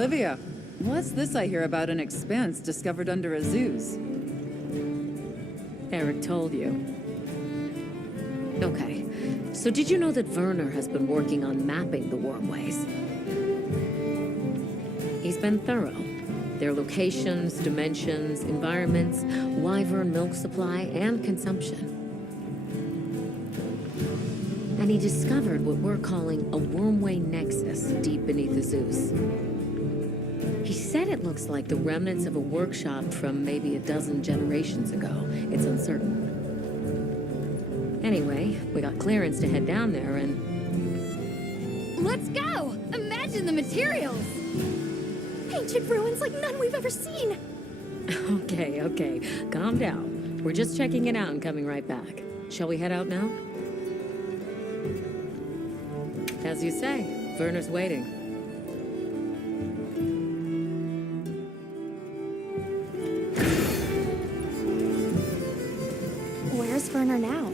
Olivia, what's this I hear about an expanse discovered under a Zeus? Eric told you. Okay, so did you know that Werner has been working on mapping the wormways? He's been thorough. Their locations, dimensions, environments, wyvern milk supply, and consumption. And he discovered what we're calling a wormway nexus deep beneath the Zeus. He said it looks like the remnants of a workshop from maybe a dozen generations ago. It's uncertain. Anyway, we got clearance to head down there and... Let's go! Imagine the materials! Ancient ruins like none we've ever seen! Okay. Calm down. We're just checking it out and coming right back. Shall we head out now? As you say, Werner's waiting. Where's Werner now?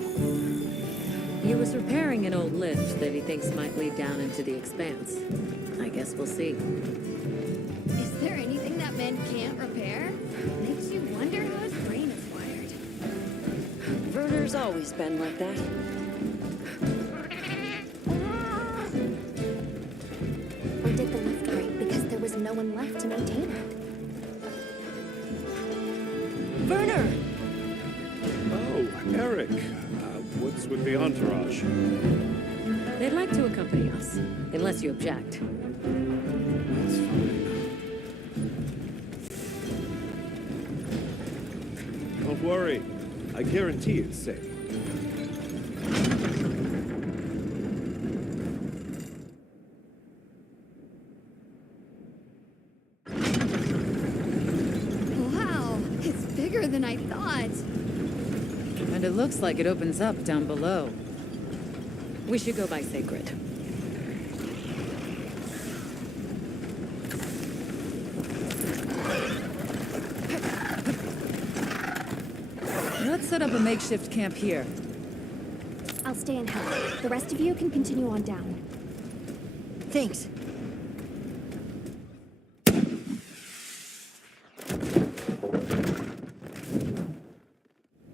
He was repairing an old lift that he thinks might lead down into the expanse. I guess we'll see. Is there anything that man can't repair? Makes you wonder how his brain is wired. Werner's always been like that. Or did the lift break because there was no one left to maintain it? Werner! Oh, Eric. What's with the entourage? They'd like to accompany us, unless you object. That's fine. Don't worry. I guarantee it's safe. Wow, it's bigger than I thought. And it looks like it opens up down below. We should go by Sacred. Let's set up a makeshift camp here. I'll stay and help. The rest of you can continue on down. Thanks.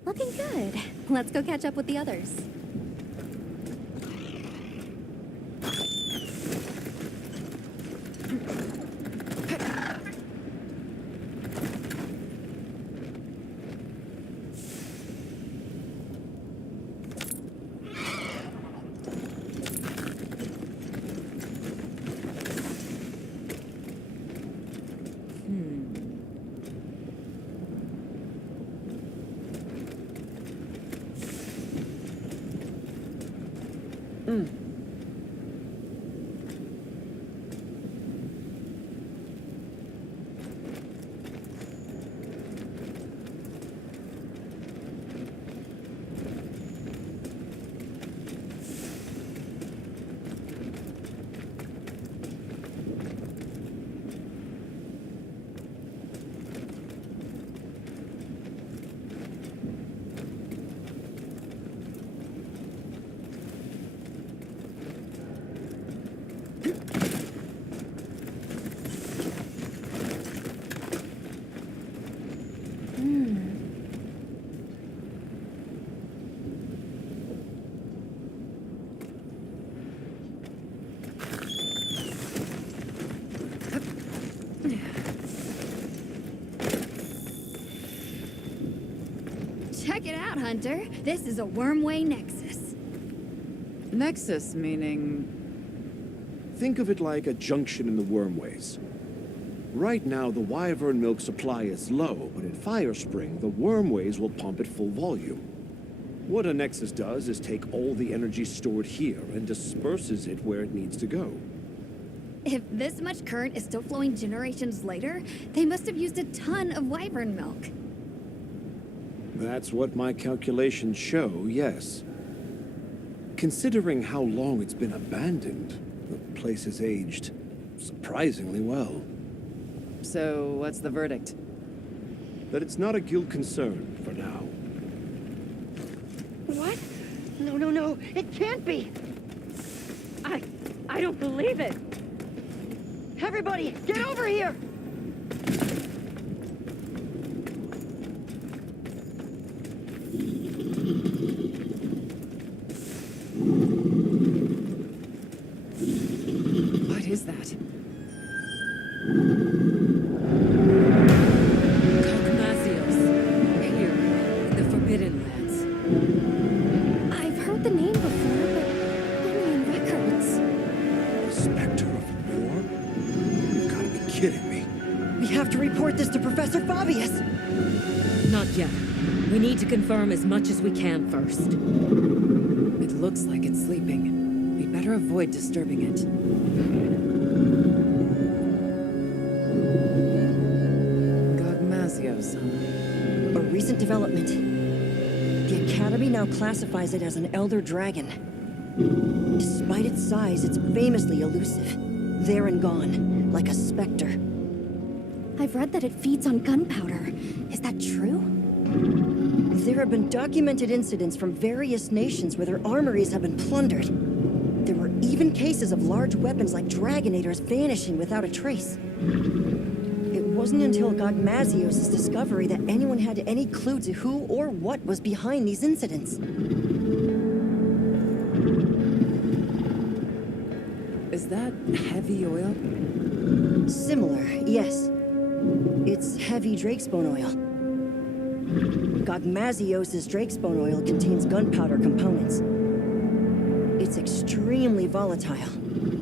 Looking good. Let's go catch up with the others. Check it out, Hunter. This is a wormway nexus. Nexus meaning... Think of it like a junction in the wormways. Right now, the wyvern milk supply is low, but in Firespring, the wormways will pump at full volume. What a nexus does is take all the energy stored here and disperses it where it needs to go. If this much current is still flowing generations later, they must have used a ton of wyvern milk. That's what my calculations show, yes. Considering how long it's been abandoned, the place has aged surprisingly well. So, what's the verdict? That it's not a guild concern for now. What? No, it can't be! I don't believe it! Everybody, get over here! What is that? Cogmazios. Here, in the Forbidden Lands. I've heard the name before, but only in records. The specter of war? You gotta be kidding me. We have to report this to Professor Fabius! Not yet. We need to confirm as much as we can first. It looks like it's sleeping. We better avoid disturbing it. Gogmazios, huh? A recent development. The Academy now classifies it as an Elder Dragon. Despite its size, it's famously elusive. There and gone, like a specter. I've read that it feeds on gunpowder. Is that true? There have been documented incidents from various nations where their armories have been plundered. There were even cases of large weapons like Dragonators vanishing without a trace. It wasn't until Gogmazios' discovery that anyone had any clue to who or what was behind these incidents. Is that heavy oil? Similar, yes. It's heavy drakesbone oil. Gogmazios' drakesbone oil contains gunpowder components. It's extremely volatile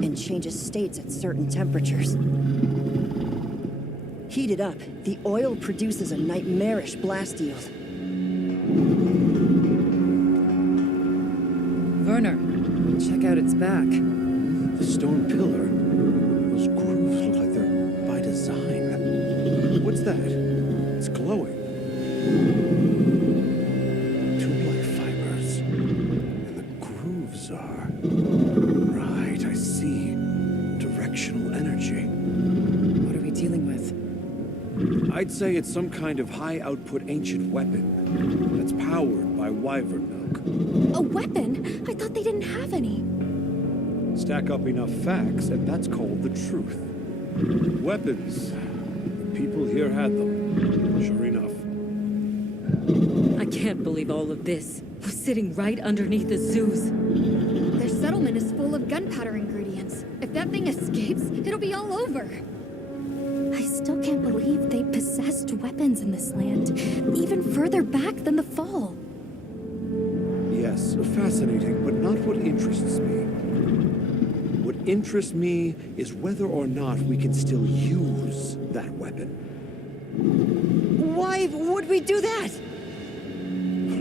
and changes states at certain temperatures. Heated up, the oil produces a nightmarish blast yield. Werner, check out its back. The stone pillar. Those grooves look like they're by design. What's that? It's glowing. Tube-like fibers. And the grooves are... Right, I see. Directional energy. What are we dealing with? I'd say it's some kind of high-output ancient weapon that's powered by wyvern milk. A weapon? I thought they didn't have any. Stack up enough facts, and that's called the truth. Weapons. People here had them. Sure enough. I can't believe all of this. We're sitting right underneath the Zeus. Their settlement is full of gunpowder ingredients. If that thing escapes, it'll be all over. I still can't believe they possessed weapons in this land, even further back than the Fall. Yes, fascinating, but not what interests me. What interests me is whether or not we can still use that weapon. Why would we do that?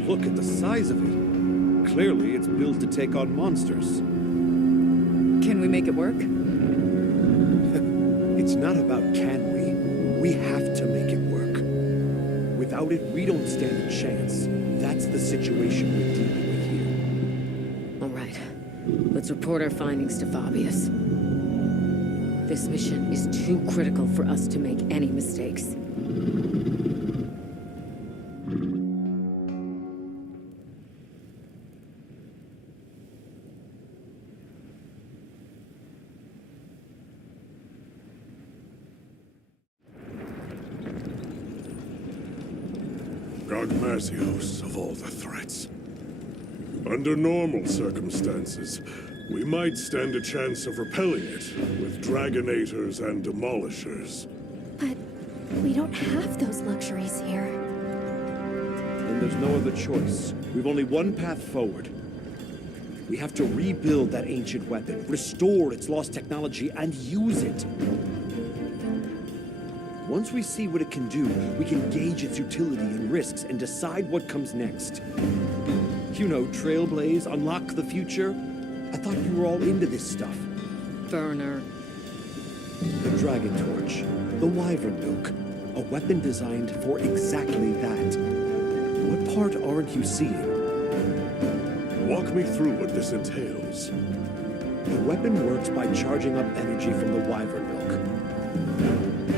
Look at the size of it. Clearly, it's built to take on monsters. Can we make it work? It's not about can we. We have to make it work. Without it, we don't stand a chance. That's the situation we're dealing with here. All right. Let's report our findings to Fabius. This mission is too critical for us to make any mistakes. Gogmazios, of all the threats. Under normal circumstances, we might stand a chance of repelling it with Dragonators and Demolishers. But we don't have those luxuries here. Then there's no other choice. We've only one path forward. We have to rebuild that ancient weapon, restore its lost technology, and use it. Once we see what it can do, we can gauge its utility and risks and decide what comes next. You know, trailblaze, unlock the future. I thought you were all into this stuff. Werner. The Dragon Torch, the Wyvern Milk, a weapon designed for exactly that. What part aren't you seeing? Walk me through what this entails. The weapon works by charging up energy from the Wyvern Milk.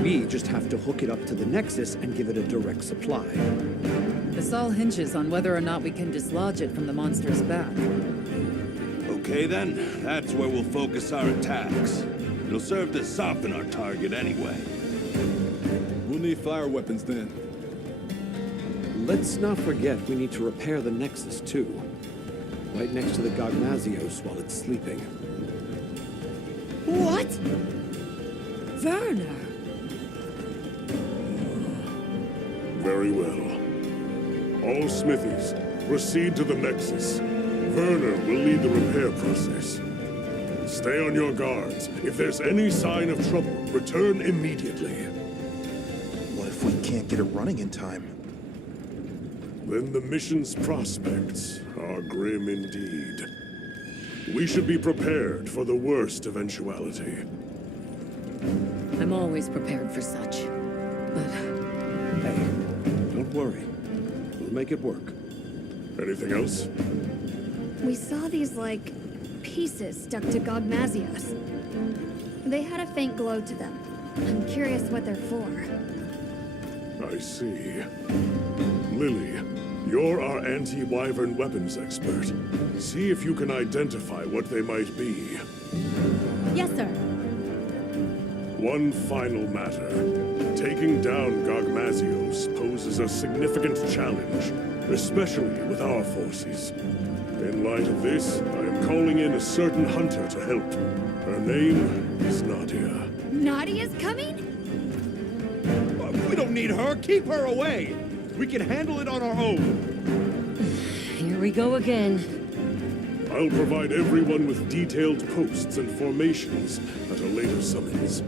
We just have to hook it up to the Nexus and give it a direct supply. This all hinges on whether or not we can dislodge it from the monster's back. Okay then, that's where we'll focus our attacks. It'll serve to soften our target anyway. We'll need fire weapons then. Let's not forget we need to repair the Nexus, too. Right next to the Gogmazios while it's sleeping. What? Werner! Very well. All smithies, proceed to the Nexus. Werner will lead the repair process. Stay on your guards. If there's any sign of trouble, return immediately. What if we can't get it running in time? Then the mission's prospects are grim indeed. We should be prepared for the worst eventuality. I'm always prepared for such. But Hey, don't worry. We'll make it work. Anything else? We saw these, like, pieces stuck to Gogmazios. They had a faint glow to them. I'm curious what they're for. I see. Lily, you're our anti-wyvern weapons expert. See if you can identify what they might be. Yes, sir. One final matter. Taking down Gogmazios poses a significant challenge, especially with our forces. In light of this, I am calling in a certain hunter to help. Her name is Nadia. Nadia's coming? We don't need her. Keep her away. We can handle it on our own. Here we go again. I'll provide everyone with detailed posts and formations at a later summons.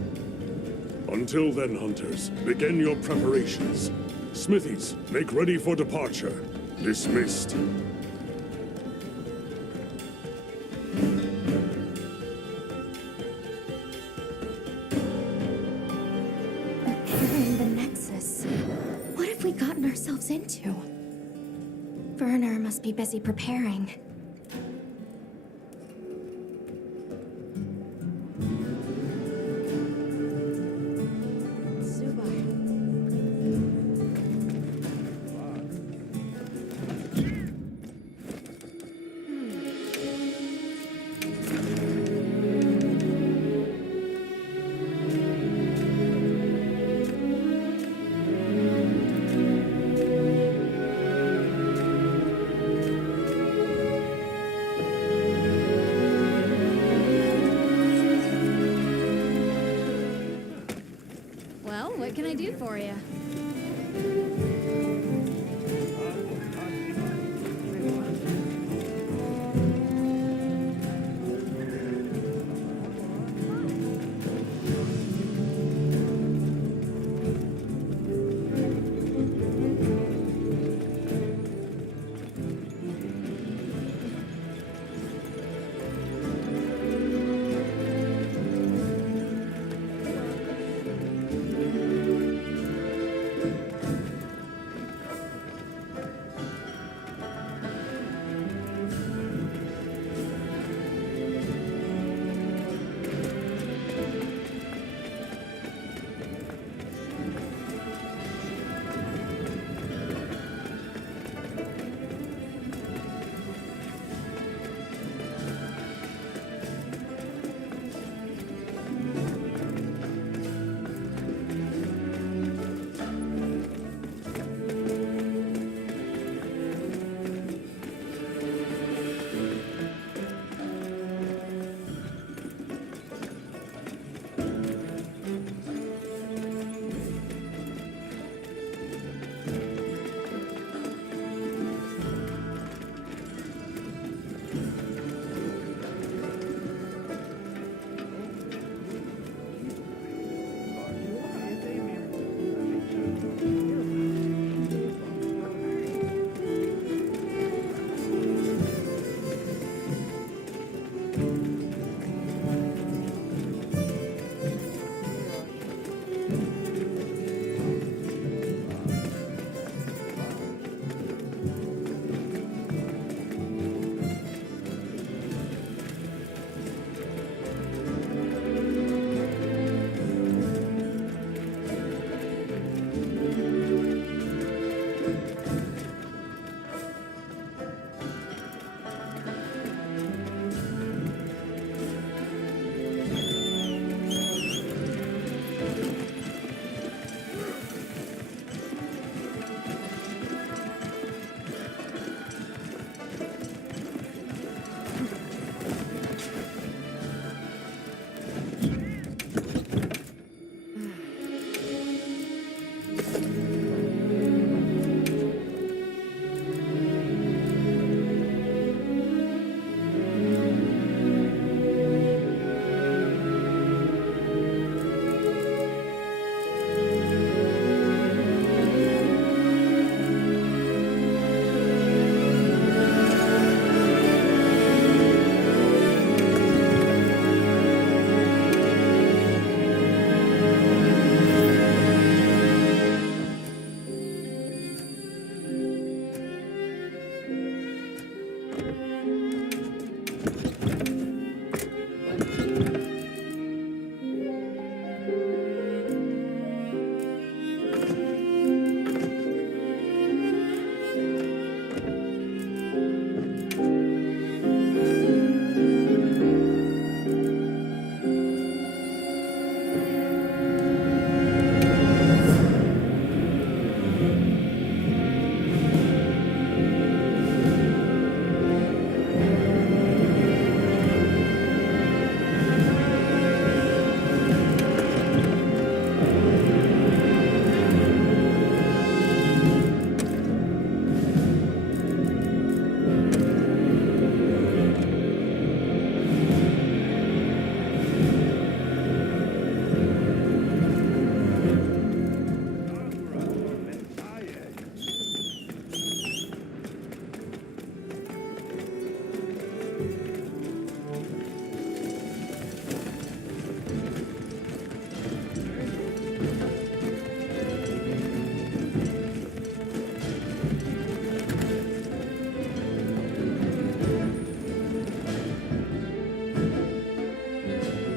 Until then, hunters, begin your preparations. Smithies, make ready for departure. Dismissed. Repairing the Nexus. What have we gotten ourselves into? Werner must be busy preparing. Well, what can I do for you?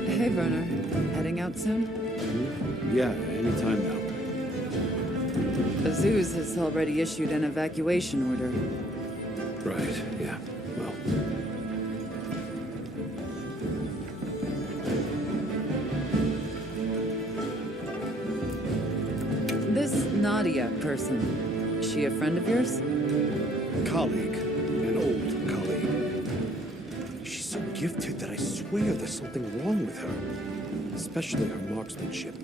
Hey, Werner. Heading out soon? Yeah, anytime now. Azuz has already issued an evacuation order. Right, yeah. Well, This Nadia person, is she a friend of yours? colleague. An old colleague. She's so gifted that I swear there's something wrong with her. Especially her marksmanship.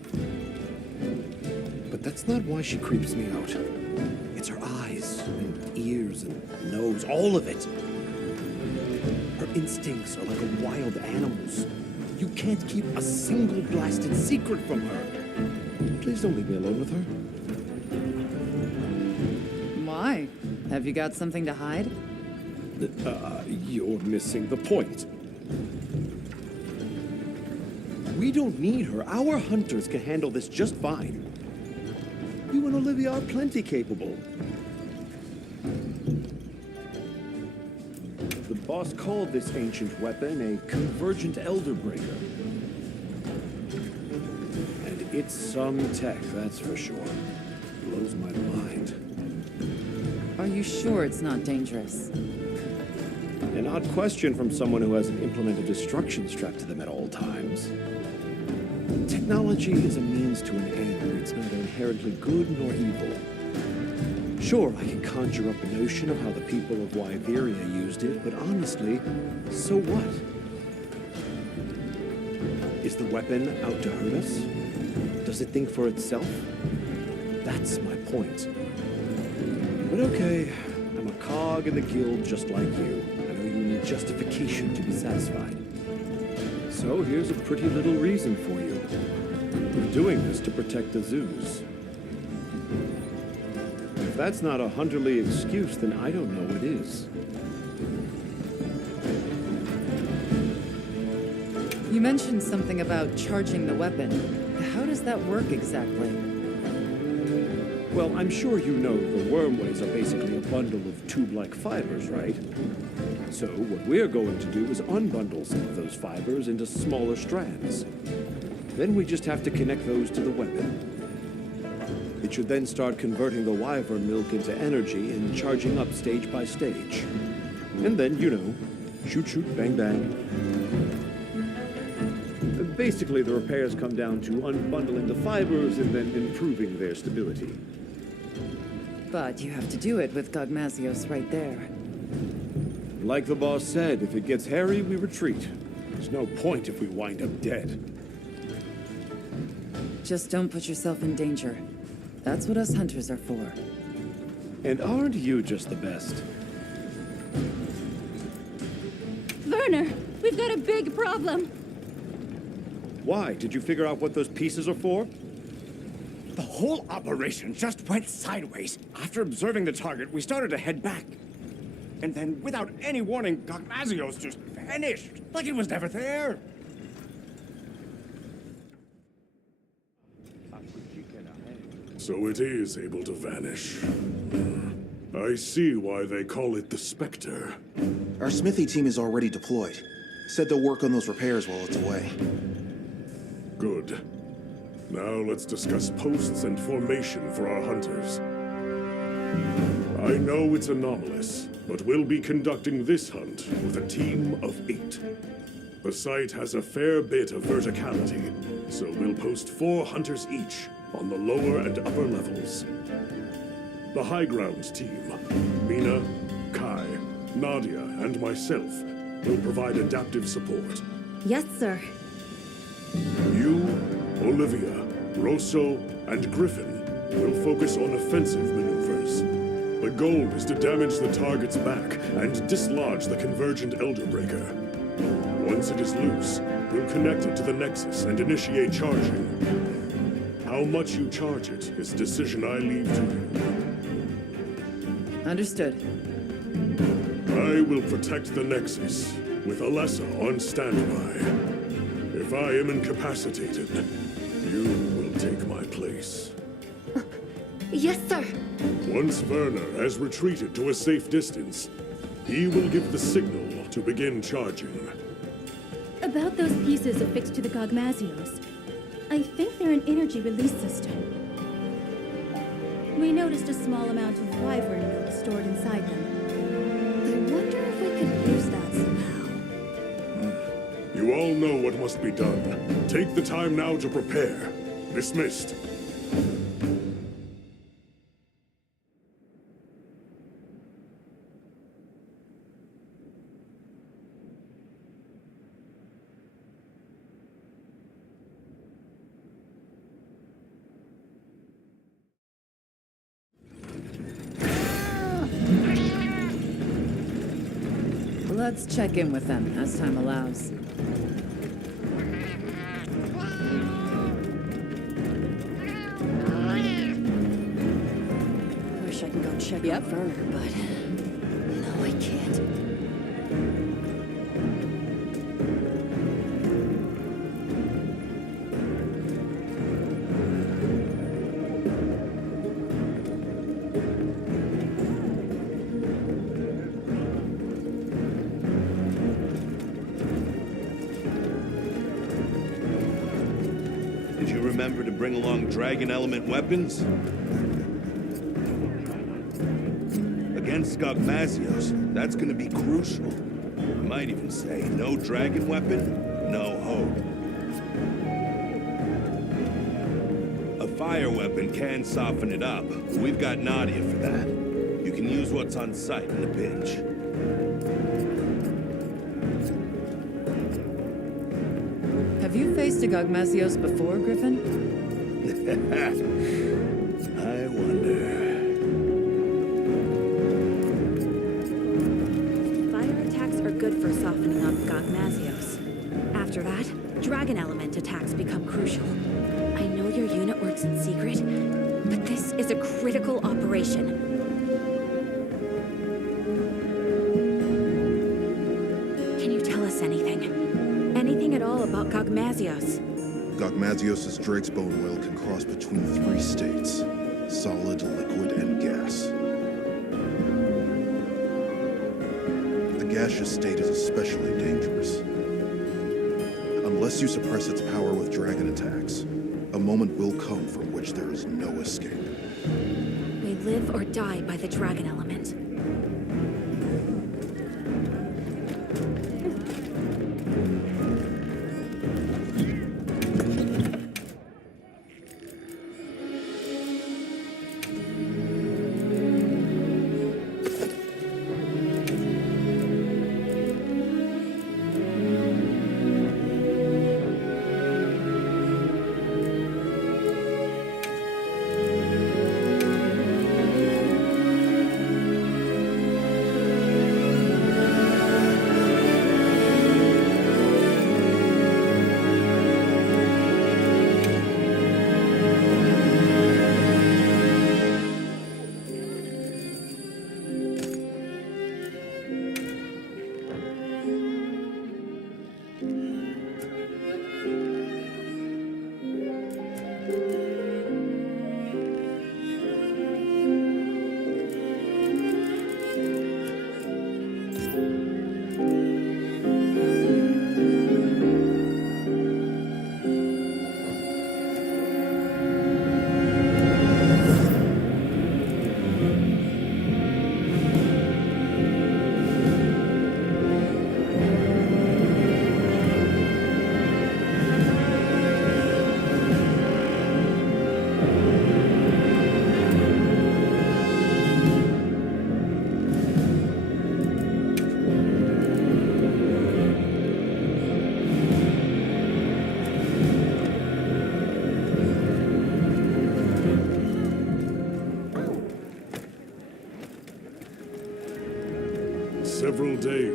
But that's not why she creeps me out. It's her eyes, and ears, and nose, all of it. Her instincts are like a wild animal's. You can't keep a single blasted secret from her. Please don't leave me alone with her. Why? Have you got something to hide? You're missing the point. We don't need her. Our hunters can handle this just fine. You and Olivia are plenty capable. The boss called this ancient weapon a convergent elderbreaker. And it's some tech, that's for sure. Blows my mind. Are you sure it's not dangerous? An odd question from someone who has an implement of destruction strapped to them at all times. Technology is a means to an end. It's neither inherently good nor evil. Sure, I can conjure up a notion of how the people of Wyveria used it, but honestly, so what? Is the weapon out to hurt us? Does it think for itself? That's my point. But okay, I'm a cog in the guild just like you. I know you need justification to be satisfied. So here's a pretty little reason for you. We're doing this to protect Azuz. If that's not a Hunterly excuse, then I don't know what is. You mentioned something about charging the weapon. How does that work exactly? Well, I'm sure you know the wormways are basically a bundle of tube-like fibers, right? So what we're going to do is unbundle some of those fibers into smaller strands. Then we just have to connect those to the weapon. It should then start converting the wyvern milk into energy and charging up stage by stage. And then, you know, shoot, shoot, bang, bang. Basically, the repairs come down to unbundling the fibers and then improving their stability. But you have to do it with Gogmazios right there. Like the boss said, if it gets hairy, we retreat. There's no point if we wind up dead. Just don't put yourself in danger. That's what us hunters are for. And aren't you just the best? Werner, we've got a big problem. Why? Did you figure out what those pieces are for? The whole operation just went sideways. After observing the target, we started to head back. And then, without any warning, Gogmazios just vanished, like he was never there. So it is able to vanish. I see why they call it the Spectre. Our smithy team is already deployed. Said they'll work on those repairs while it's away. Good. Now let's discuss posts and formation for our hunters. I know it's anomalous, but we'll be conducting this hunt with a team of 8. The site has a fair bit of verticality, so we'll post 4 hunters each on the lower and upper levels. The high ground team, Mina, Kai, Nadia, and myself, will provide adaptive support. Yes, sir. You, Olivia, Rosso, and Griffin will focus on offensive maneuvers. The goal is to damage the target's back and dislodge the convergent Elder Breaker. Once it is loose, we'll connect it to the Nexus and initiate charging. How much you charge it is a decision I leave to you. Understood. I will protect the Nexus, with Alessa on standby. If I am incapacitated, you will take my place. Yes, sir. Once Werner has retreated to a safe distance, he will give the signal to begin charging. About those pieces affixed to the Gogmazios, I think they're an energy release system. We noticed a small amount of wyvern milk stored inside them. I wonder if we could use that somehow. You all know what must be done. Take the time now to prepare. Dismissed. Let's check in with them as time allows. Wish I could go check out Werner, but no, I can't. Did you remember to bring along Dragon Element weapons? Against Gogmazios, that's gonna be crucial. I might even say, no dragon weapon, no hope. A fire weapon can soften it up, but we've got Nadia for that. You can use what's on site in a pinch. Have you faced a Gogmazios before, Griffin? I wonder. Fire attacks are good for softening up Gogmazios. After that, dragon element attacks become crucial. I know your unit works in secret, but this is a critical operation. Can you tell us anything? Anything at all about Gogmazios? Gogmazios' Drake's bone oil can cross between 3 states: solid, liquid, and gas. The gaseous state is especially dangerous. Unless you suppress its power with dragon attacks, a moment will come from which there is no escape. We live or die by the dragon element.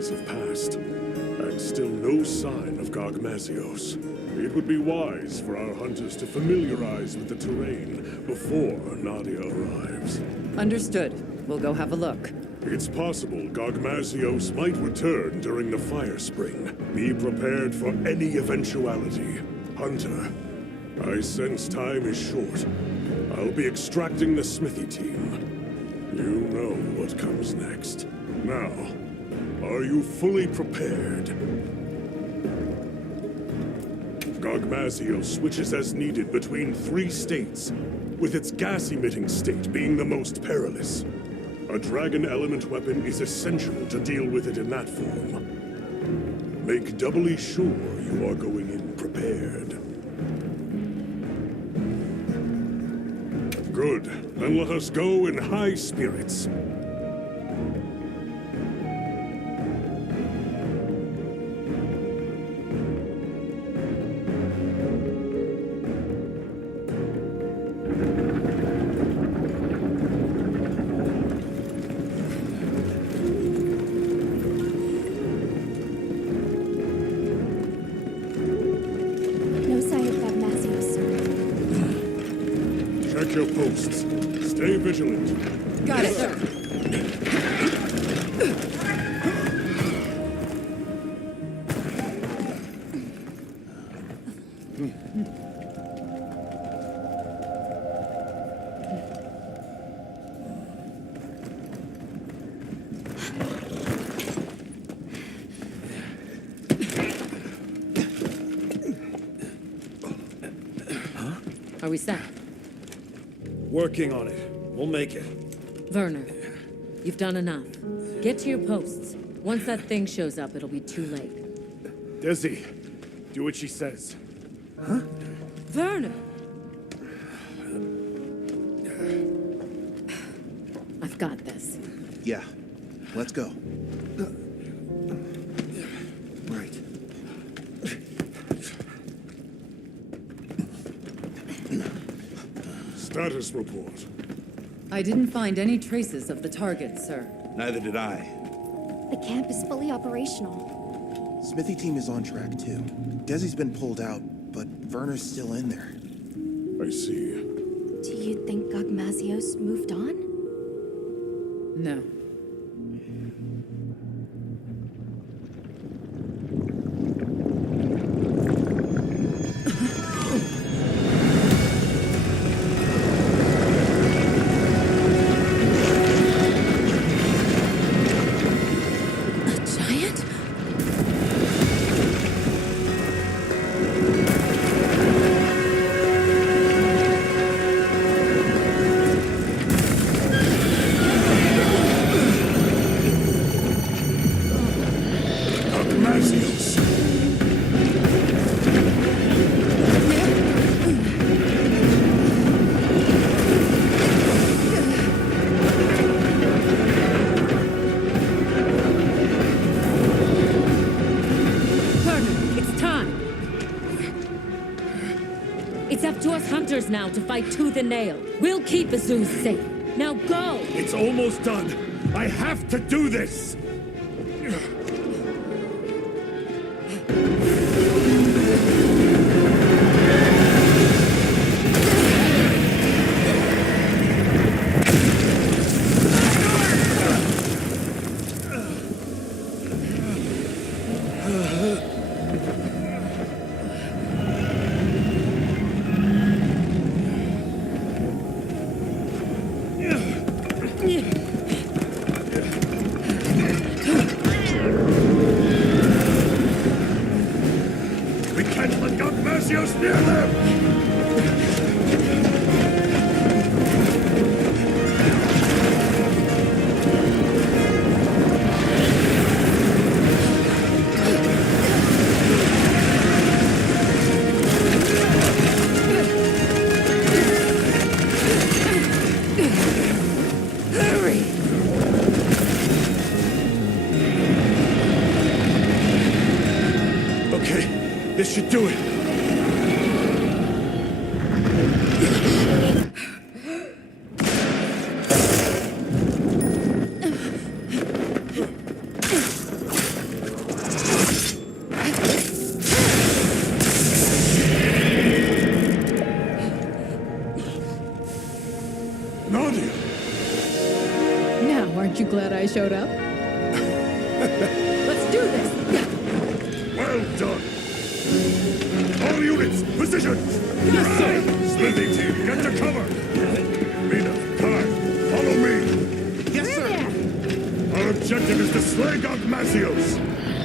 days have passed, and still no sign of Gogmazios. It would be wise for our hunters to familiarize with the terrain before Nadia arrives. Understood. We'll go have a look. It's possible Gogmazios might return during the Fire Spring. Be prepared for any eventuality. Hunter, I sense time is short. I'll be extracting the smithy team. You know what comes next. Now, are you fully prepared? Gogmazios switches as needed between 3 states, with its gas-emitting state being the most perilous. A dragon element weapon is essential to deal with it in that form. Make doubly sure you are going in prepared. Good. Then let us go in high spirits. No sign of Gogmazios, sir. Check your posts. Stay vigilant. Got it, sir. Are we set? Working on it. We'll make it. Werner, you've done enough. Get to your posts. Once that thing shows up, it'll be too late. Desi, do what she says. Werner! I've got this. Yeah. Let's go. Right. Status report. I didn't find any traces of the target, sir. Neither did I. The camp is fully operational. Smithy team is on track too. Desi's been pulled out, but Werner's still in there. I see. Do you think Gogmazios moved on? No. It's up to us hunters now to fight tooth and nail. We'll keep Azuz safe. Now go! It's almost done. I have to do this! We can't let Gogmazios near them! Okay, this should do it. glad I showed up? Let's do this! Well done! All units, position! Yes, sir! Smithy team, get to cover! Mina, Kai, follow me! Yes, sir! Our objective is to slay Gogmazios!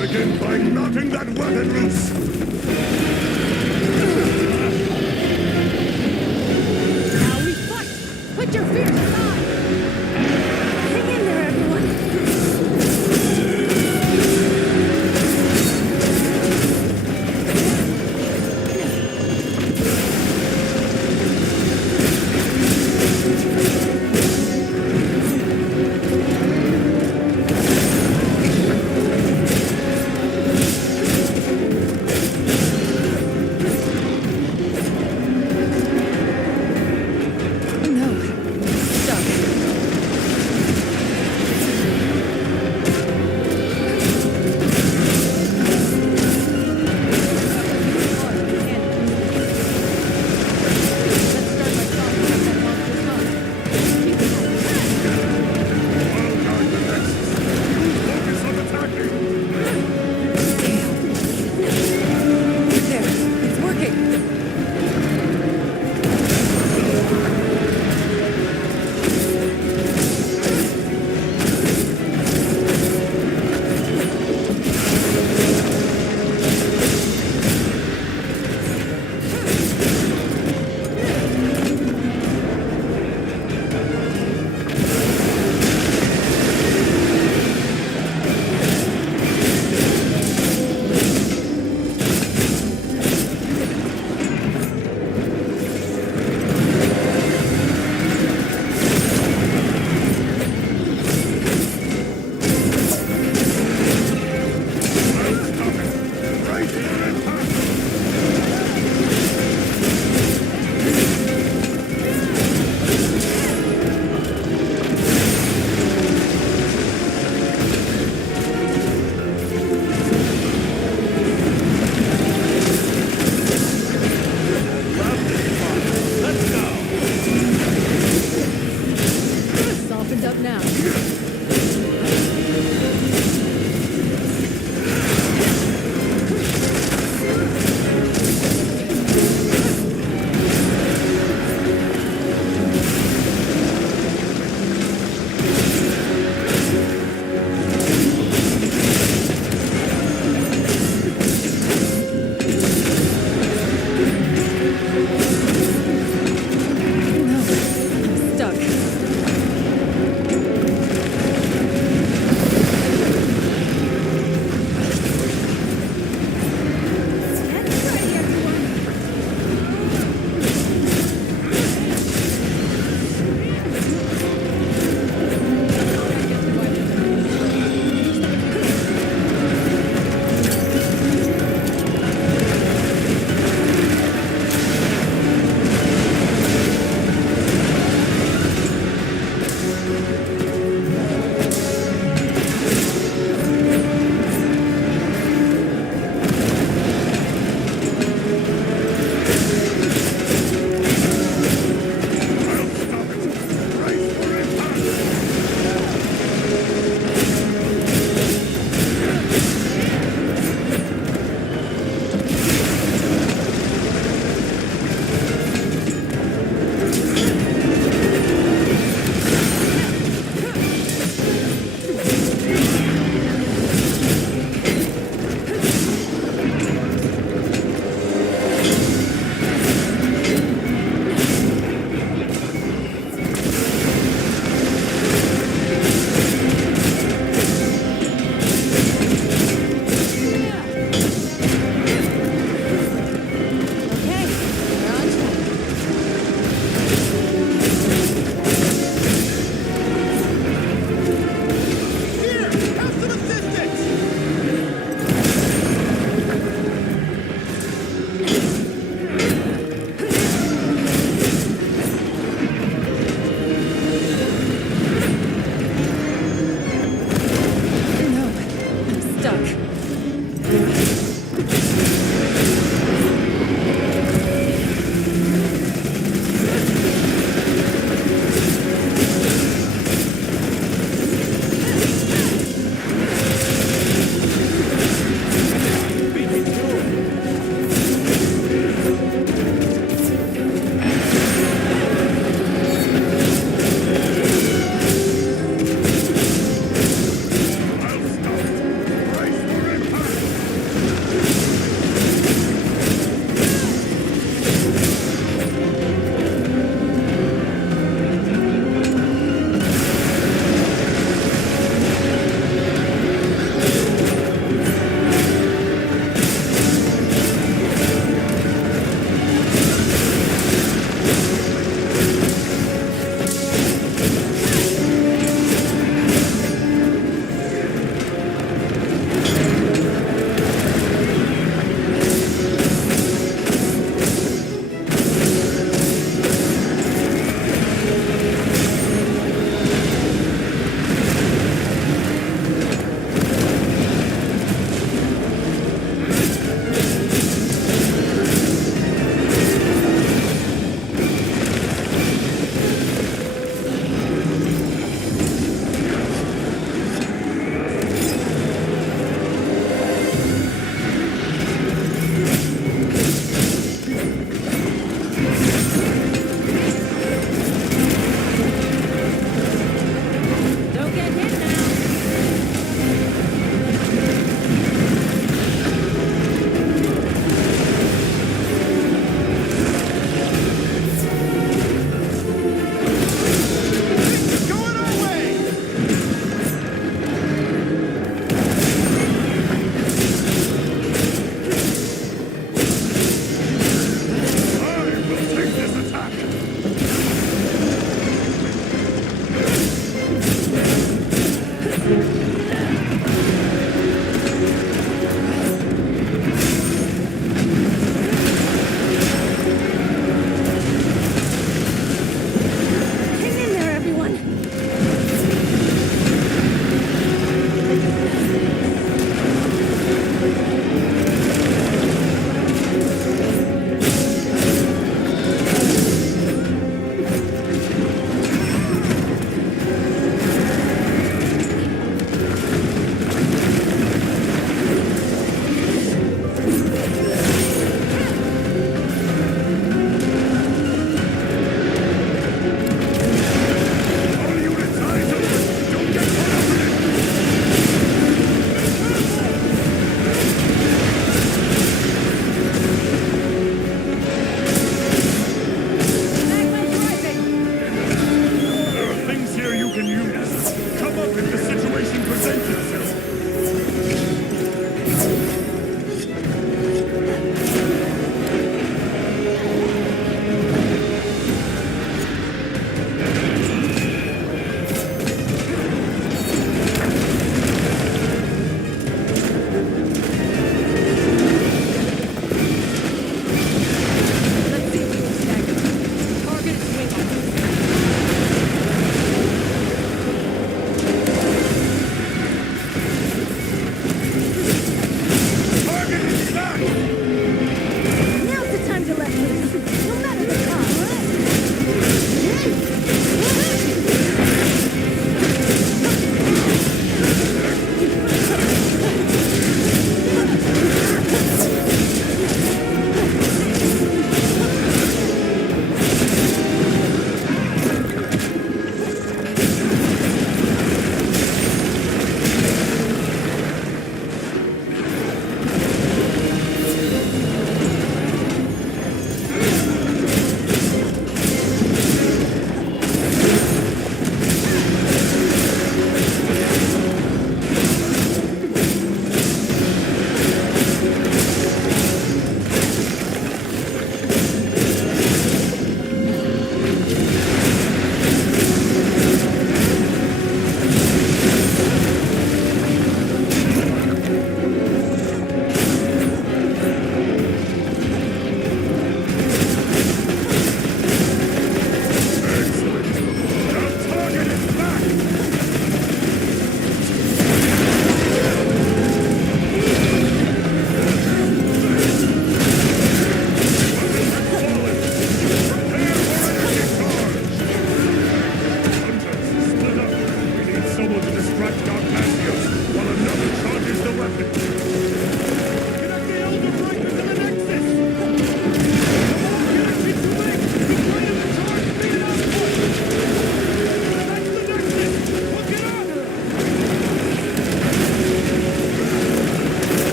Begin by knocking that weapon loose! Now we fight! Put your fears aside! Hang in there, everyone.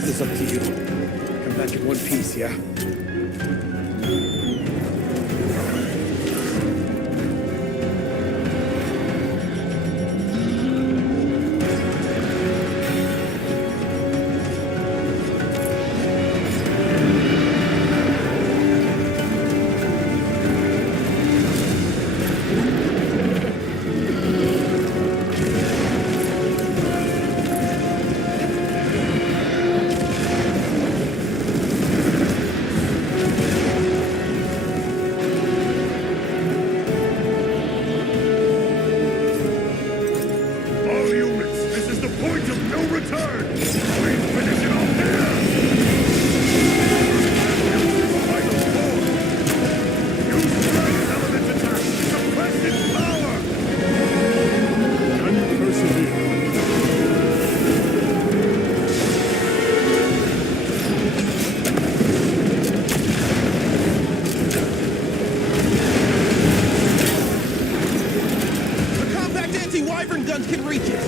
rest is up to you. Come back in one piece, yeah? All units, this is the point of no return! Please finish it off here! Vital force! Use Dragon Element attack! Suppress its power! Can you persevere? The compact anti-wyvern guns can reach it!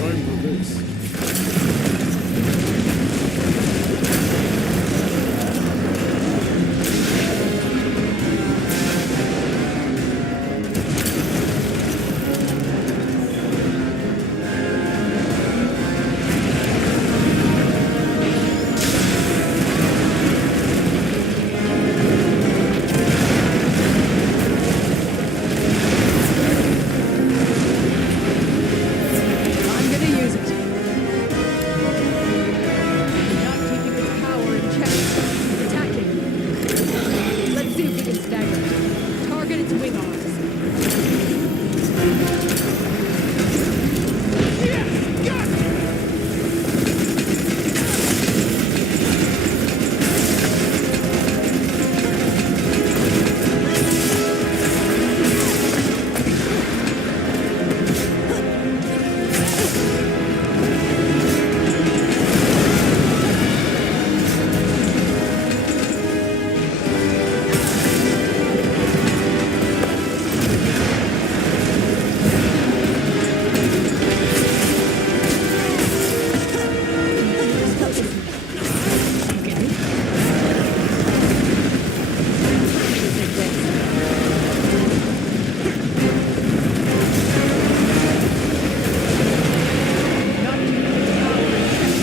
Time for this. I'm gonna use it. Not keeping its power in check. Attacking. Let's see if we can stagger it. Target its wing arms. Not keeping its power in check.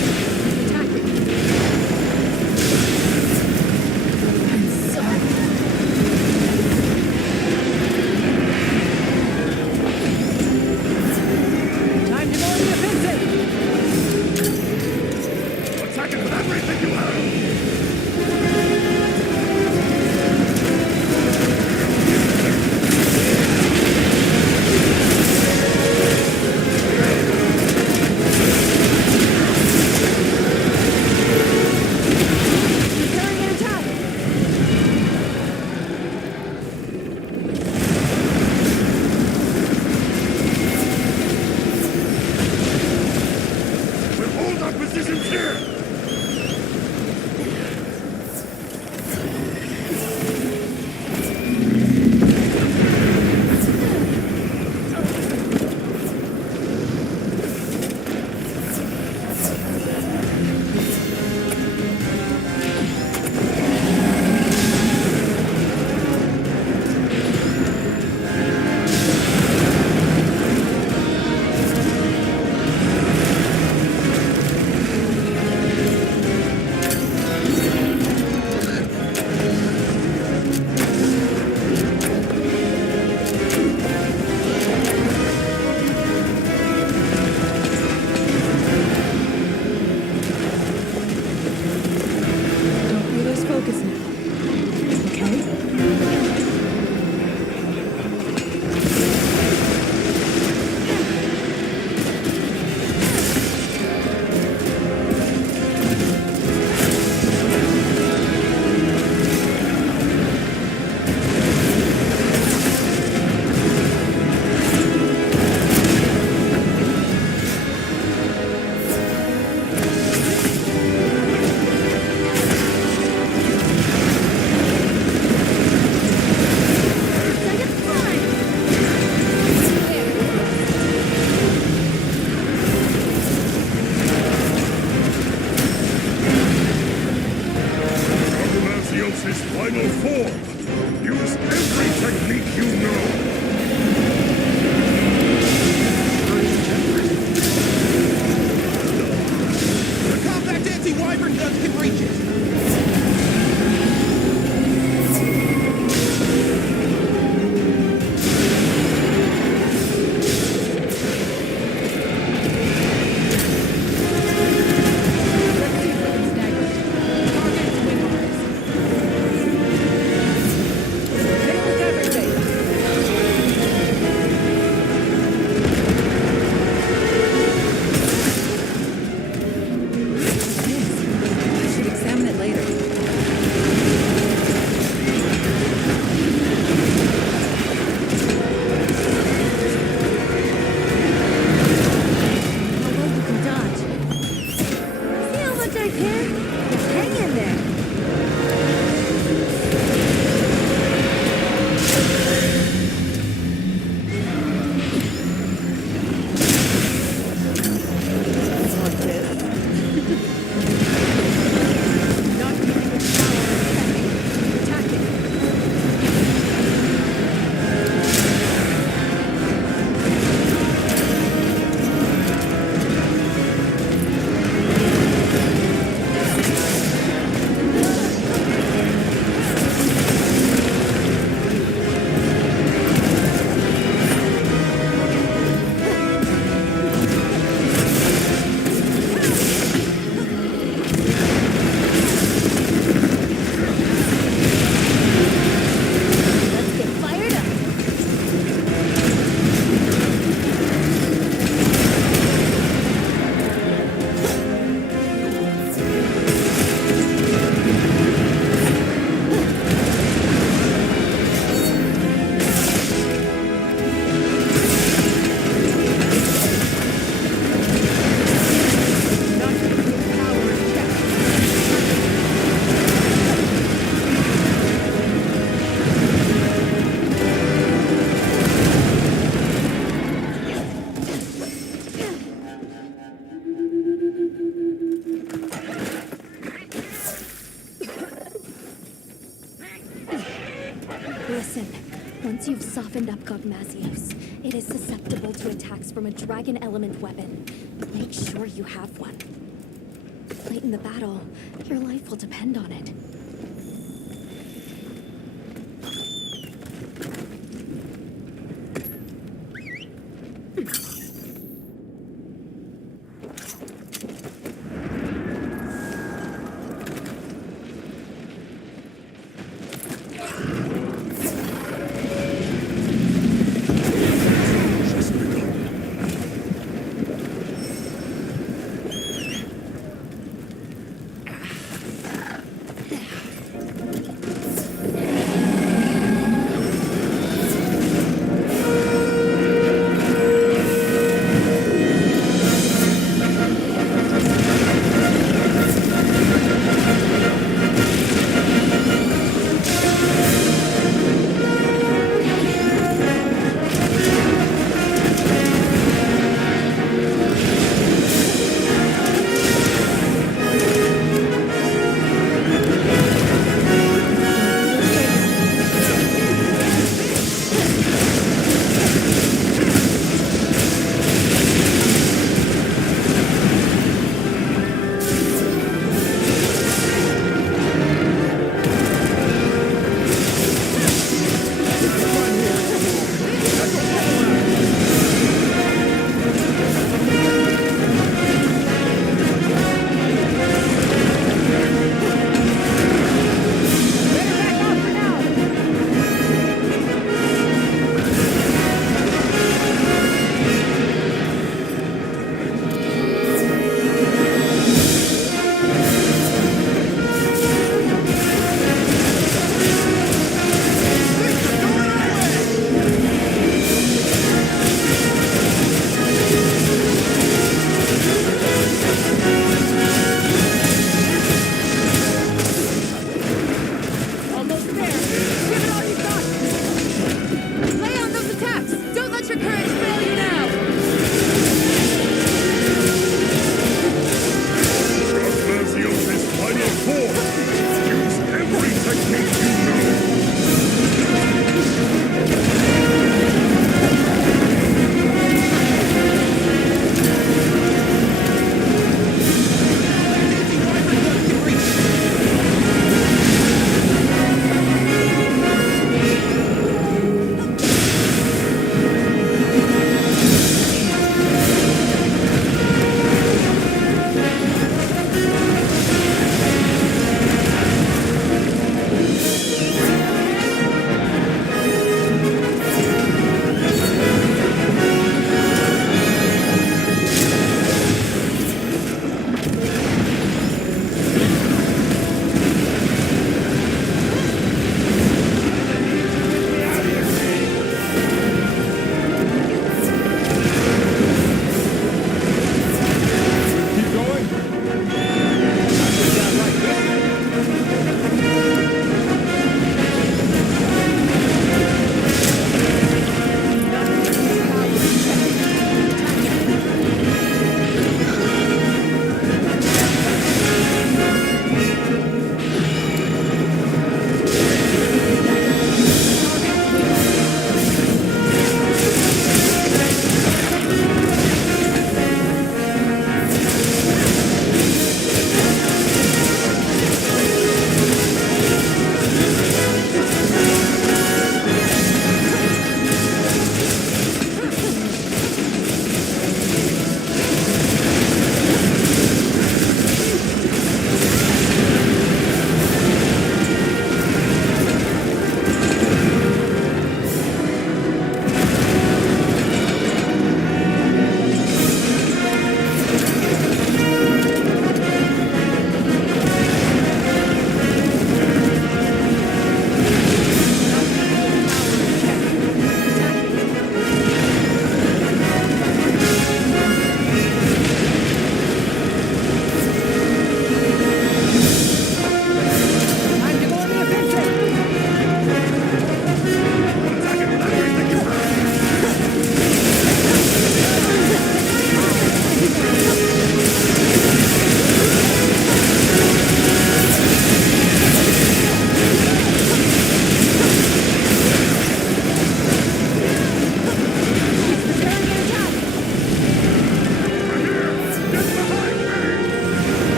Attacking. I'm sorry. Time to go on the offensive! Attack it with everything you have! Preparing an attack! We'll hold our positions here! Zeus's final form! Use every technique you know! The compact anti-wyvern gun can reach it! I should examine it later. How well you can dodge. See how much I care? Just hang in there. Let's get fired up. Listen, once you've softened up Gogmazios, it is susceptible to attacks from a dragon element weapon. Make sure you have one. Late in the battle, your life will depend on it.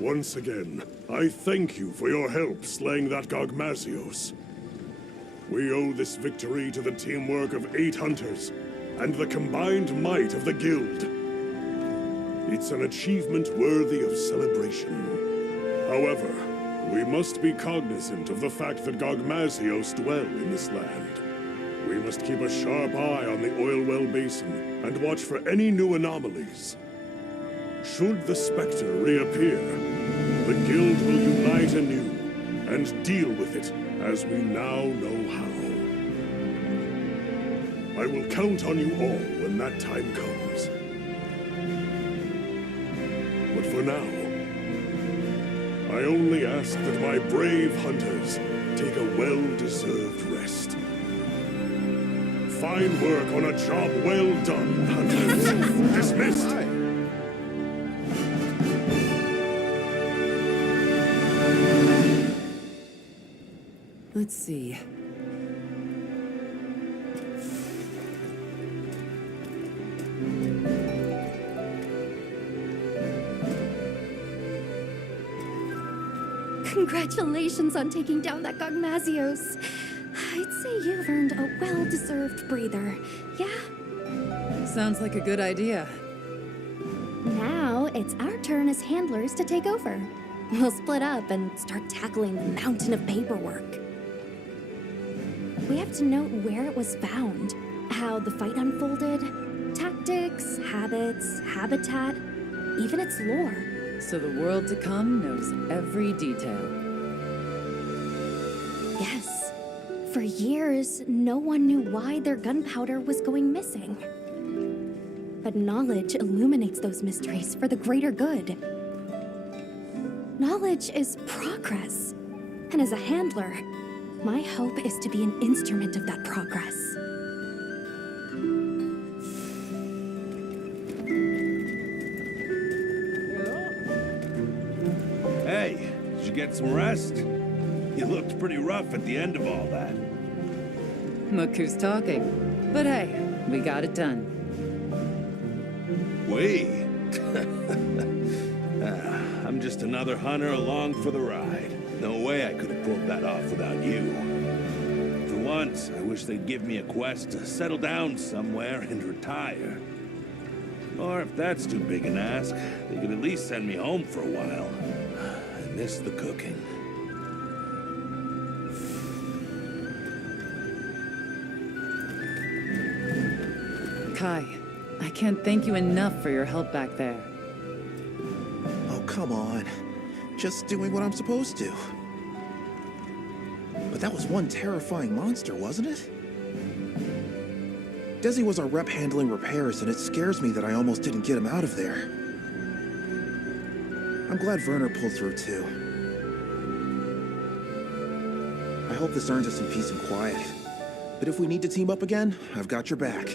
Once again, I thank you for your help slaying that Gogmazios. We owe this victory to the teamwork of 8 hunters and the combined might of the Guild. It's an achievement worthy of celebration. However, we must be cognizant of the fact that Gogmazios dwell in this land. We must keep a sharp eye on the oil well basin and watch for any new anomalies. Should the Spectre reappear, the Guild will unite anew and deal with it as we now know how. I will count on you all when that time comes. But for now, I only ask that my brave hunters take a well-deserved rest. Fine work on a job well done, hunters. Dismissed! Let's see. Congratulations on taking down that Gogmazios. I'd say you've earned a well-deserved breather, yeah? Sounds like a good idea. Now, it's our turn as handlers to take over. We'll split up and start tackling the mountain of paperwork. We have to note where it was found, how the fight unfolded, tactics, habits, habitat, even its lore. So the world to come knows every detail. Yes. For years, no one knew why their gunpowder was going missing. But knowledge illuminates those mysteries for the greater good. Knowledge is progress. And as a handler, my hope is to be an instrument of that progress. Hey, did you get some rest? You looked pretty rough at the end of all that. Look who's talking. But hey, we got it done. We? I'm just another hunter along for the ride. No way I could have pulled that off without you. For once, I wish they'd give me a quest to settle down somewhere and retire. Or if that's too big an ask, they could at least send me home for a while. I miss the cooking. Kai, I can't thank you enough for your help back there. Oh, come on. Just doing what I'm supposed to. But that was one terrifying monster, wasn't it? Desi was our rep handling repairs, and it scares me that I almost didn't get him out of there. I'm glad Werner pulled through, too. I hope this earns us some peace and quiet. But if we need to team up again, I've got your back.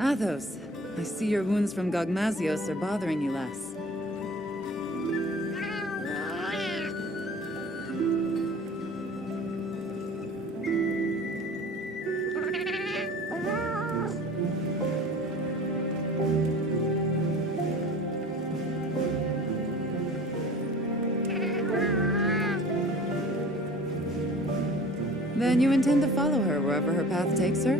Athos, I see your wounds from Gogmazios are bothering you less. Then you intend to follow her wherever her path takes her?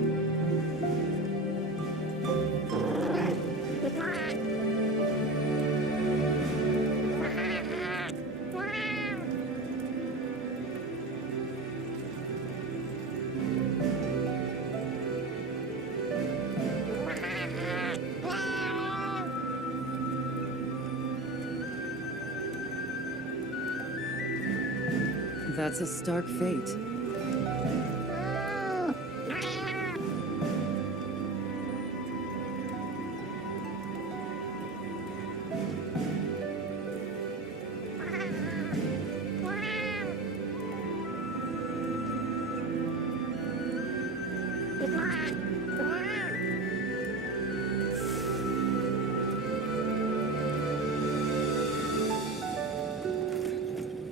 That's a stark fate.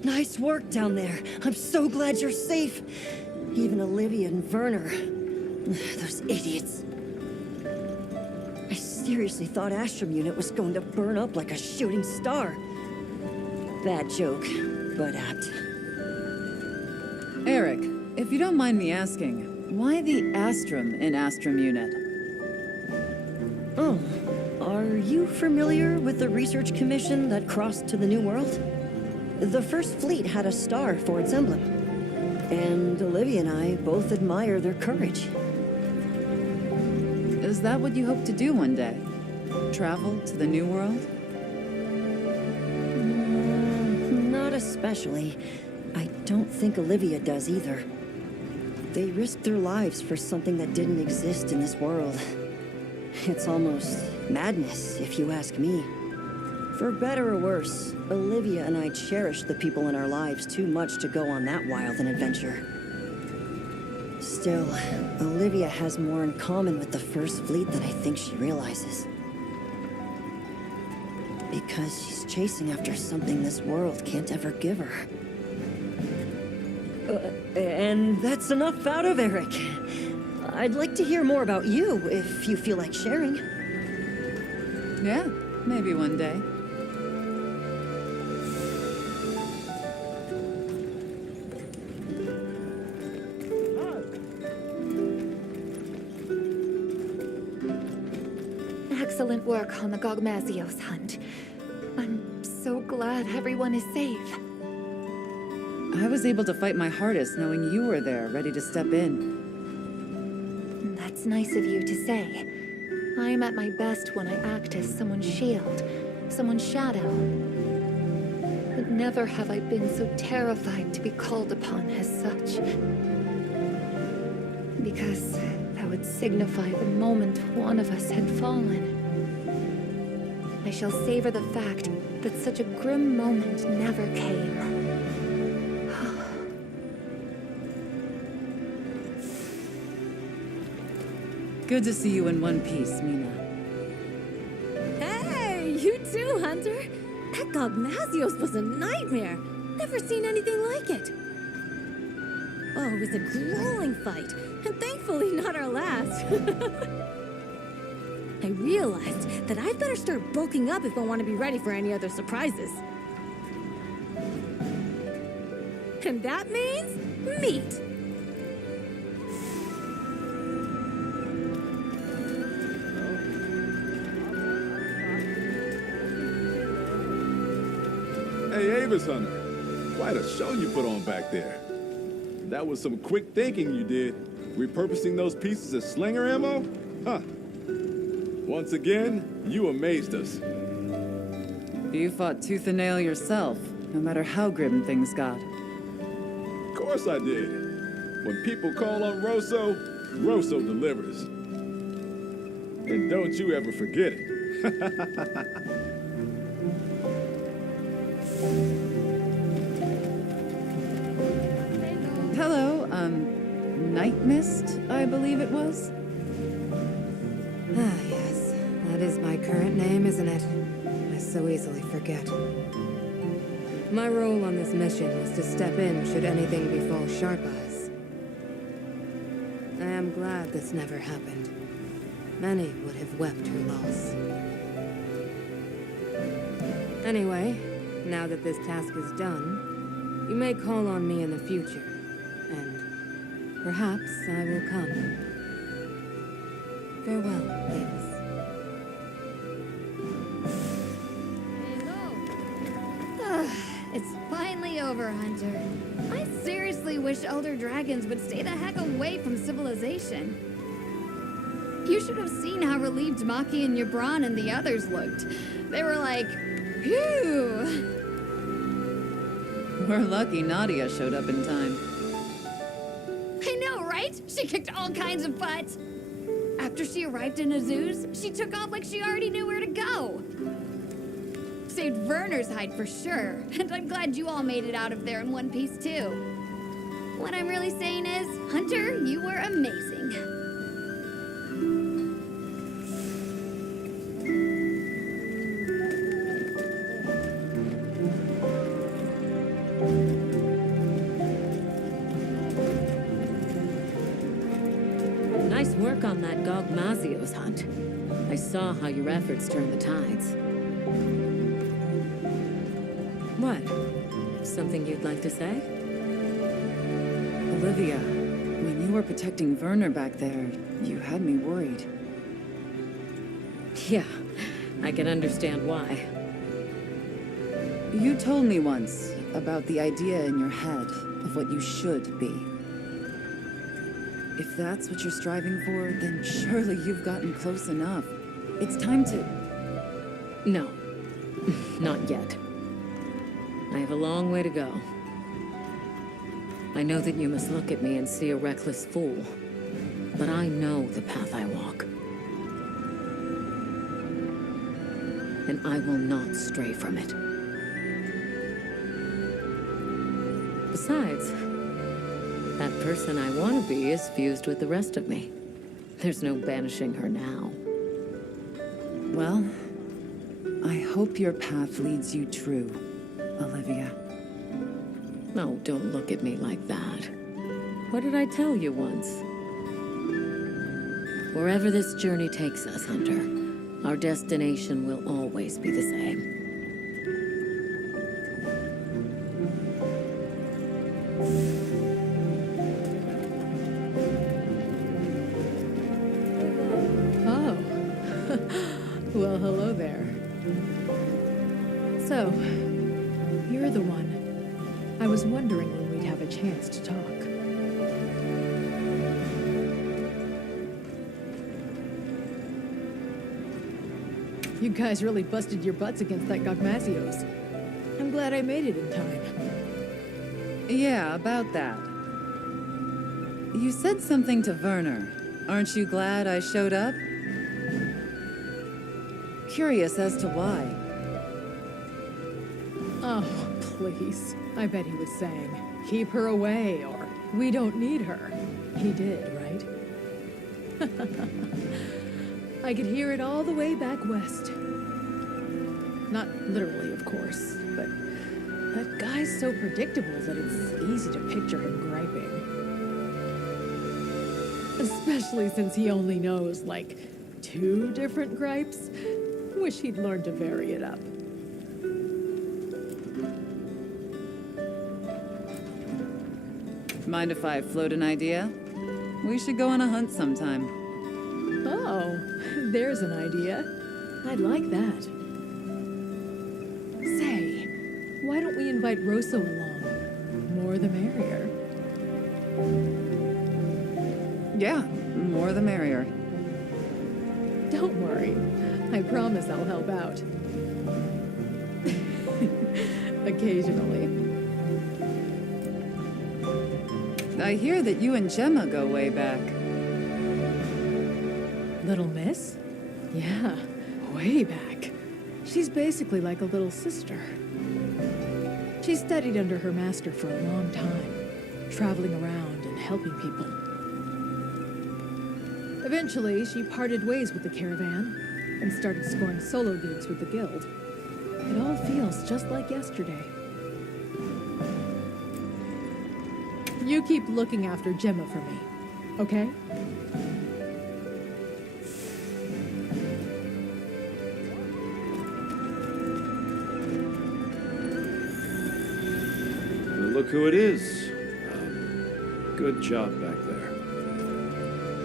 Nice work down there. I'm so glad you're safe. Even Olivia and Werner. Those idiots. I seriously thought Astrum Unit was going to burn up like a shooting star. Bad joke, but apt. Eric, if you don't mind me asking, why the Astrum in Astrum Unit? Oh, are you familiar with the research commission that crossed to the New World? The First Fleet had a star for its emblem. And Olivia and I both admire their courage. Is that what you hope to do one day? Travel to the New World? Not especially. I don't think Olivia does either. They risked their lives for something that didn't exist in this world. It's almost madness, if you ask me. For better or worse, Olivia and I cherish the people in our lives too much to go on that wild an adventure. Still, Olivia has more in common with the First Fleet than I think she realizes. Because she's chasing after something this world can't ever give her. And that's enough out of Eric. I'd like to hear more about you, if you feel like sharing. Yeah, maybe one day. Excellent work on the Gogmazios hunt. I'm so glad everyone is safe. I was able to fight my hardest knowing you were there, ready to step in. That's nice of you to say. I'm at my best when I act as someone's shield, someone's shadow. But never have I been so terrified to be called upon as such. Because that would signify the moment one of us had fallen. I shall savor the fact that such a grim moment never came. Good to see you in one piece, Mina. Hey, you too, Hunter. That Gogmazios was a nightmare. Never seen anything like it. Oh, it was a grueling fight, and thankfully not our last. I realized that I'd better start bulking up if I want to be ready for any other surprises. And that means meat. Hey, Avis Hunter. Quite a show you put on back there. That was some quick thinking you did. Repurposing those pieces as slinger ammo? Huh. Once again, you amazed us. You fought tooth and nail yourself, no matter how grim things got. Of course I did. When people call on Rosso, Rosso delivers. And don't you ever forget it. Hello, Night Mist, I believe it was? Ah, yes. That is my current name, isn't it? I so easily forget. My role on this mission was to step in should anything befall Sharp Eyes. I am glad this never happened. Many would have wept her loss. Anyway, now that this task is done, you may call on me in the future, and perhaps I will come. Farewell, Avis. It's finally over, Hunter. I seriously wish Elder Dragons would stay the heck away from civilization. You should have seen how relieved Maki and Yabran and the others looked. They were like, phew. We're lucky Nadia showed up in time. I know, right? She kicked all kinds of butt. After she arrived in Azuz, she took off like she already knew where to go. Saved Werner's hide for sure, and I'm glad you all made it out of there in one piece too. What I'm really saying is, Hunter, you were amazing. work on that Gogmazios hunt. I saw how your efforts turned the tides. What? Something you'd like to say? Olivia, when you were protecting Werner back there, you had me worried. Yeah, I can understand why. You told me once about the idea in your head of what you should be. If that's what you're striving for, then surely you've gotten close enough. It's time to... No, not yet. I have a long way to go. I know that you must look at me and see a reckless fool, but I know the path I walk. And I will not stray from it. Besides, that person I want to be is fused with the rest of me. There's no banishing her now. Well, I hope your path leads you true, Olivia. No, don't look at me like that. What did I tell you once? Wherever this journey takes us, Hunter, our destination will always be the same. Oh. Well, hello there. So, you're the one. I was wondering when we'd have a chance to talk. You guys really busted your butts against that Gogmazios. I'm glad I made it in time. Yeah, about that. You said something to Werner. Aren't you glad I showed up? Curious as to why. Oh, please. I bet he was saying, keep her away, or we don't need her. He did, right? I could hear it all the way back west. Not literally, of course, but that guy's so predictable that it's easy to picture him griping. Especially since he only knows, like, 2 different gripes. Wish he'd learned to vary it up. Mind if I float an idea? We should go on a hunt sometime. Oh, there's an idea. I'd like that. Say, why don't we invite Rosso along? More the merrier. Yeah, more the merrier. Don't worry. I promise I'll help out. Occasionally. I hear that you and Gemma go way back. Little Miss? Yeah, way back. She's basically like a little sister. She studied under her master for a long time, traveling around and helping people. Eventually, she parted ways with the caravan and started scoring solo gigs with the guild. It all feels just like yesterday. You keep looking after Gemma for me, okay? Look who it is. Good job back there.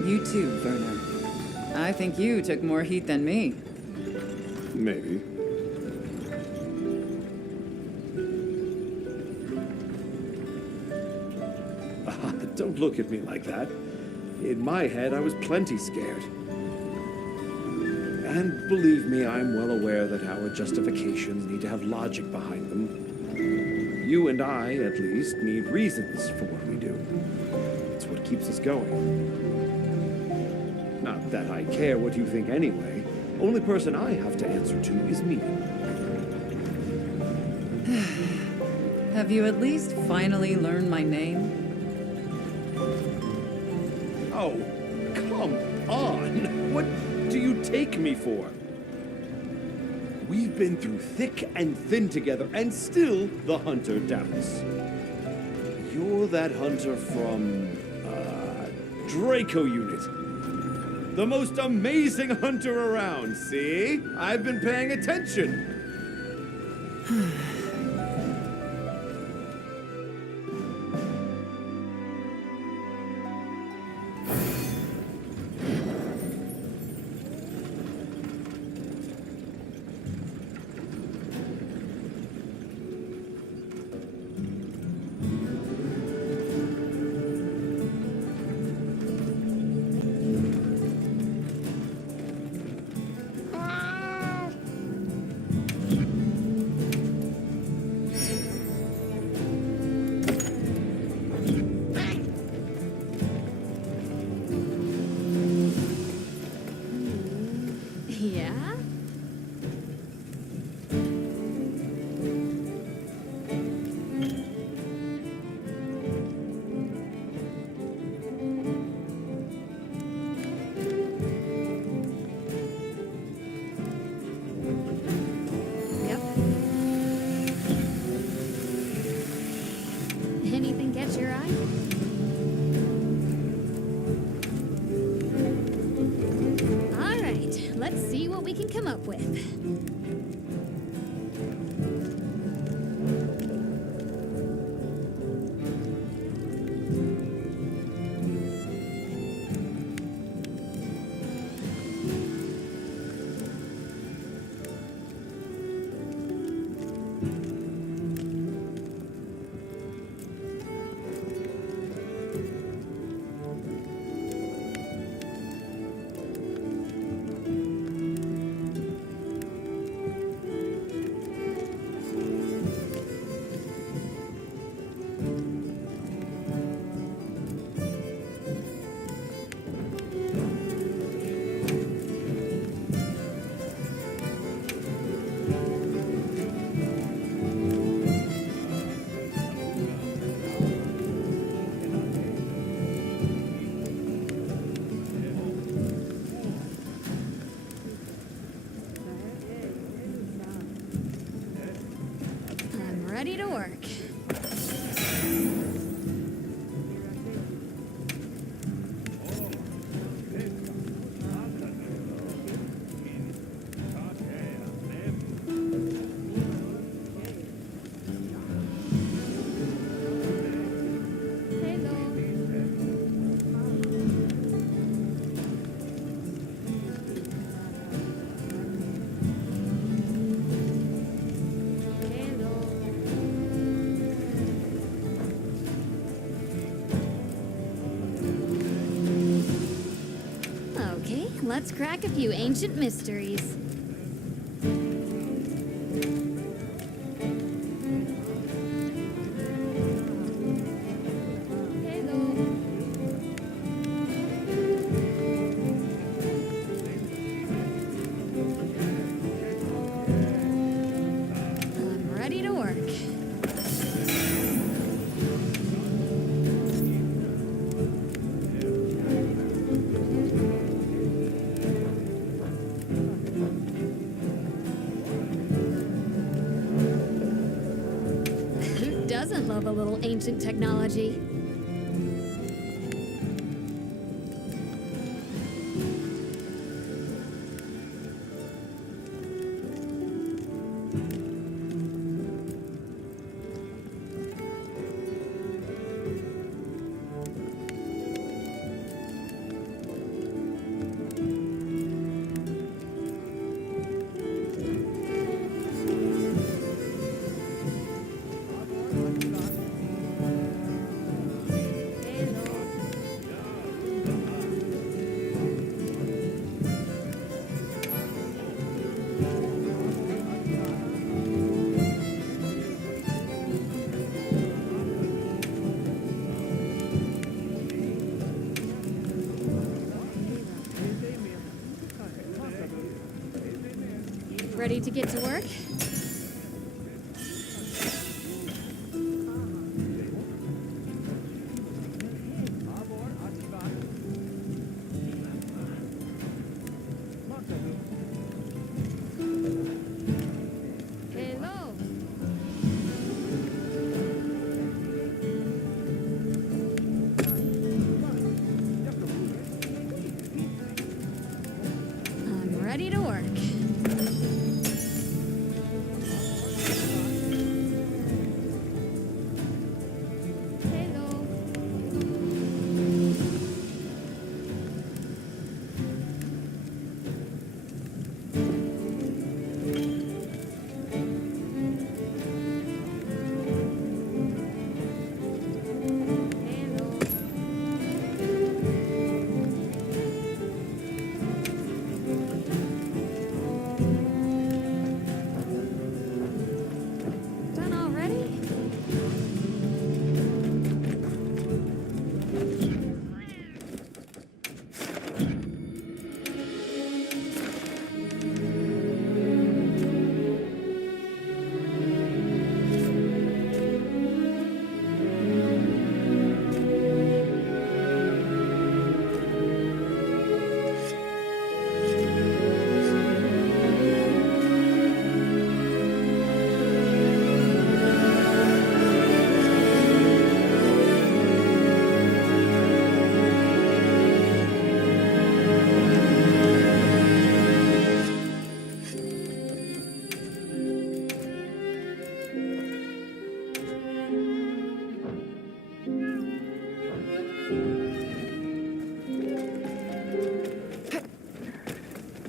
You too, Werner. I think you took more heat than me. Maybe. Don't look at me like that. In my head, I was plenty scared. And believe me, I'm well aware that our justifications need to have logic behind them. You and I, at least, need reasons for what we do. It's what keeps us going. Not that I care what you think anyway. Only person I have to answer to is me. Have you at least finally learned my name? Oh, come on! What do you take me for? We've been through thick and thin together, and still the hunter doubts. You're that hunter from, Draco Unit. The most amazing hunter around, see? I've been paying attention. Yeah? Yep. Anything catch your eye? All right, let's see what we can come up with. I'm ready to work. Okay, let's crack a few ancient mysteries. I'm ready to work. Who doesn't love a little ancient technology? Ready to get to work? Hello. work. Hello. Done already?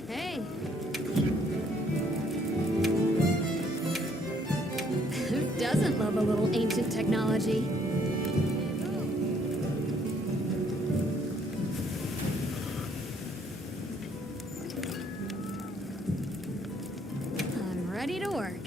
Hey. Who doesn't love a little ancient technology? I'm ready to work.